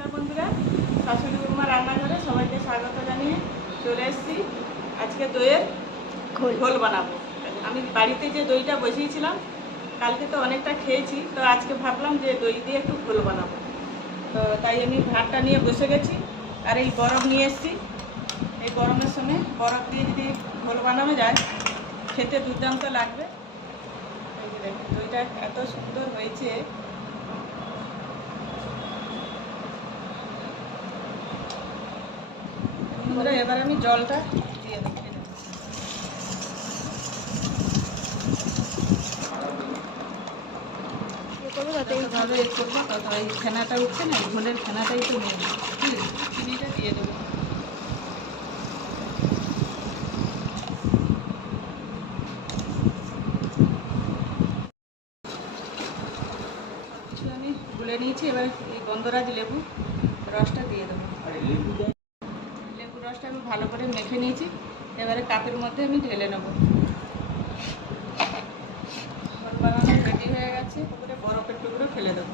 নমস্কার বন্ধুরা, শাশুড়ি বৌমা রান্নাঘরে সবাইকে স্বাগত জানিয়ে চলে এসেছি। আজকে দইয়ের ঘোল বানাবো। আমি বাড়িতে যে দইটা বসিয়েছিলাম কালকে তো অনেকটা খেয়েছি, তো আজকে ভাবলাম যে দই দিয়ে একটু ঘোল বানাবো। তো তাই আমি ভাতটা নিয়ে বসে গেছি, আর এই বরফ নিয়ে এসেছি। এই গরমের সময় বরফ দিয়ে যদি ঘোল বানানো যায় খেতে দুর্দান্ত লাগবে। এই যে দেখুন দইটা এত সুন্দর হয়েছে। এবার আমি জলটা দিয়ে দেবো। ভালো এ করবো, তত এই ফেনাটা উঠছে না, ঘোলের ফেনাটাই তো মেন। চিনিটা দিয়ে দেবো। কিছু আমি গুলে নিয়েছি, এবার এই গন্ধরাজ লেবু রসটা দিয়ে দেবো। লেবু রসটা আমি ভালো করে মেখে নিয়েছি, এবারে কাপের মধ্যে আমি ঢেলে নেব। ঘোল বানানো রেডি হয়ে গেছে, তারপরে বরফের টুকরো ফেলে দেবো।